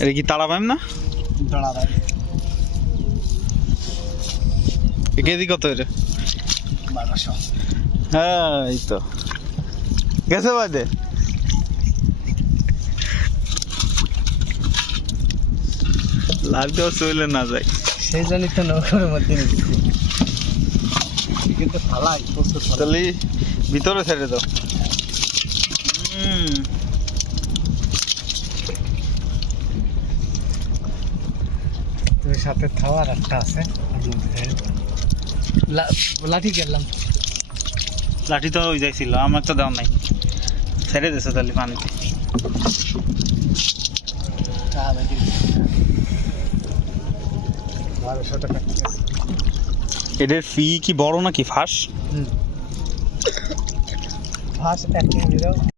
এটা কি তারা পাইম না? এ কেজি কত এটা? বারোশো। হ্যাঁ এই তো। গেছে বাদে লাগতেও চলে না যায়। সেই জন্যই তো নৌকার মধ্যে কিন্তু ফালাই। তাহলে ভিতরে ছেড়ে দাও। তুমি সাথে থাওয়ার একটা আছে। লাঠি গেলাম লাঠি তো ওই যাইছিল আমার তো দেওয়া নাই। ছেড়ে দিছে তাহলে পানিতে। বারোশো টাকা। এটার ফি কি বড় নাকি? ফাঁস? ফার্স্ট এক